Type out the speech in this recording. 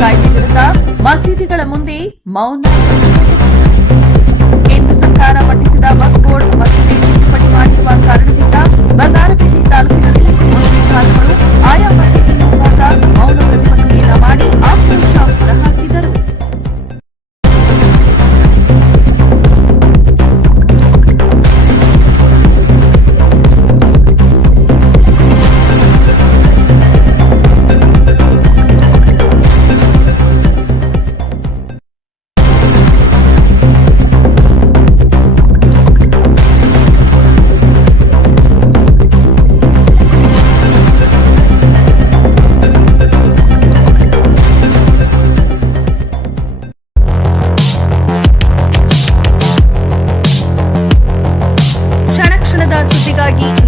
ಕಾಯ್ದೆ ವಿರುದ್ಧ ಮಸೀದಿಗಳ ಮುಂದೆ ಮೌನ Dougie.